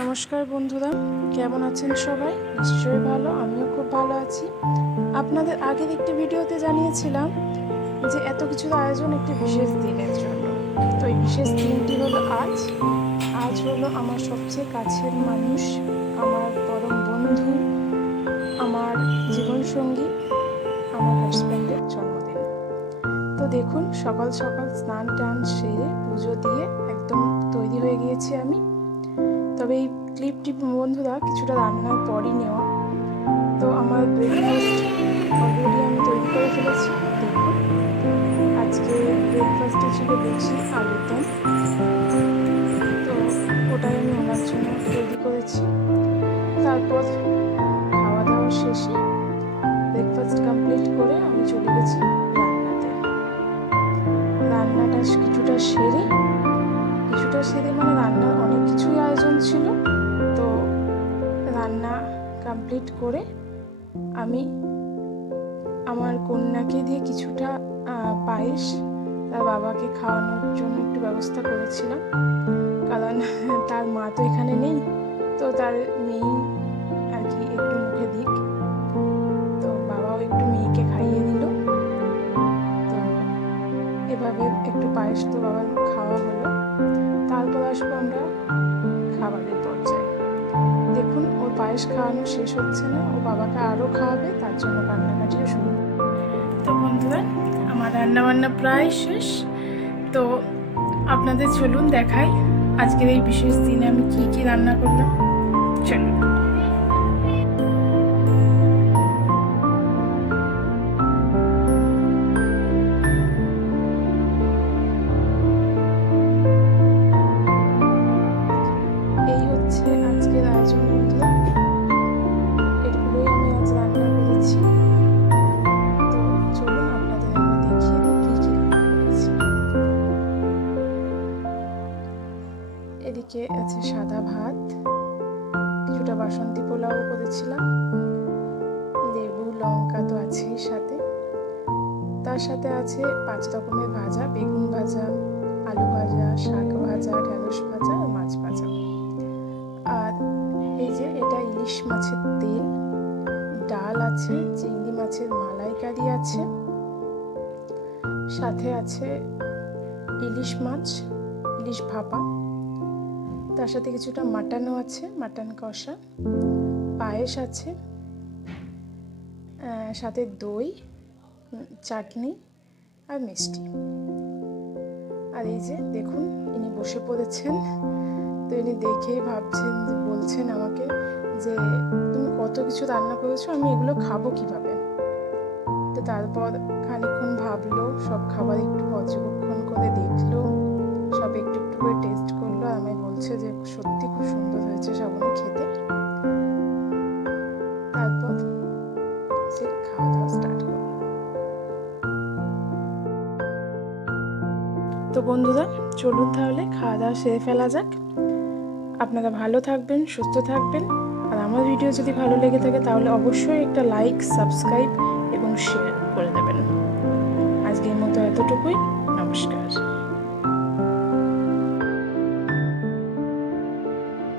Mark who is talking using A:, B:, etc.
A: নমস্কার বন্ধুরা, কেমন আছেন সবাই? নিশ্চয়ই ভালো, আমিও খুব ভালো আছি। আপনাদের আগের একটি ভিডিওতে জানিয়েছিলাম যে এত কিছুর আয়োজন একটি বিশেষ দিনের জন্য। তো এই বিশেষ দিনটি হলো আজ। আজ হলো আমার সবচেয়ে কাছের মানুষ, আমার পরম বন্ধু, আমার জীবনসঙ্গী, আমার হাজব্যান্ডের জন্মদিন। তো দেখুন, সকাল সকাল স্নান টান সেরে পুজো দিয়ে একদম তৈরি হয়ে গিয়েছি আমি। তবে এই ক্লিপটি বন্ধুরা কিছুটা রান্নার পরই নেওয়া। তো আমার ব্রেকফাস্ট অলরেডি আমি তৈরি করে ফেলেছি, দেখুন। আজকে ব্রেকফাস্টে ছিল লুচি, আলুর দম। তো ওটাই আমি ওনার জন্য তৈরি করেছি। তারপর খাওয়া দাওয়া শেষে ব্রেকফাস্ট কমপ্লিট করে আমি চলে গেছি রান্নাতে। রান্নাটা কিছুটা সেরে কিছুই আয়োজন ছিল। তো রান্না কমপ্লিট করে আমি আমার কন্যাকে দিয়ে কিছুটা পায়েস তার বাবাকে খাওয়ানোর জন্য একটু ব্যবস্থা করেছিলাম। কারণ তার মা তো এখানে নেই, তো তার মেয়ে আর কি একটু মুখে দিক। তো বাবাও একটু মেয়েকে খাইয়ে দিল। তো এভাবে একটু পায়েস তো বাবার খাবারের পর্যায়ে দেখুন, ওর পায়েস খাওয়ানো শেষ হচ্ছে না, ও বাবাকে আরও খাওয়াবে, তার জন্য কান্নাকাটিও শুরু। তো বন্ধুরা, আমার রান্নাবান্না প্রায় শেষ। তো আপনাদের চলুন দেখাই আজকের এই বিশেষ দিনে আমি কি কি রান্না করলাম। চলুন। এদিকে আছে সাদা ভাত, কিছুটা বাসন্তী পোলাও করেছিলাম, লেবু, লঙ্কা তো আছেই সাথে। তার সাথে আছে পাঁচ রকমের ভাজা, বেগুন ভাজা, আলু ভাজা, শাক ভাজা, ঢেঁড়স ভাজা আর মাছ ভাজা। আর এই যে এটা ইলিশ মাছের তেল, ডাল আছে, চিংড়ি মাছের মালাইকারি আছে, সাথে আছে ইলিশ মাছ, ইলিশ ভাপা। তার সাথে কিছুটা মাটনও আছে, মাটন কষা, পায়েস আছে সাথে দই চাটনি আর মিষ্টি। আর এই যে দেখুন, ইনি বসে পড়েছেন। তো ইনি দেখেই ভাবছেন, বলছেন আমাকে যে, তুমি কত কিছু রান্না করেছ, আমি এগুলো খাব কীভাবে? তো তারপর খানিকক্ষণ ভাবলো, সব খাবার একটু পর্যবেক্ষণ করে দেখল। বলছে যে সত্যি খুব সুন্দর হয়েছে শ্রাবণী খেতে। তারপর সে খাওয়া দাওয়া স্টার্ট তো বন্ধুরা, চলুন তাহলে খাওয়া দাওয়া সেরে ফেলা যাক। আপনারা ভালো থাকবেন, সুস্থ থাকবেন। আর আমার ভিডিও যদি ভালো লেগে থাকে তাহলে অবশ্যই একটা লাইক সাবস্ক্রাইব এবং শেয়ার করে দেবেন। আজকের মতো এতটুকুই। নমস্কার।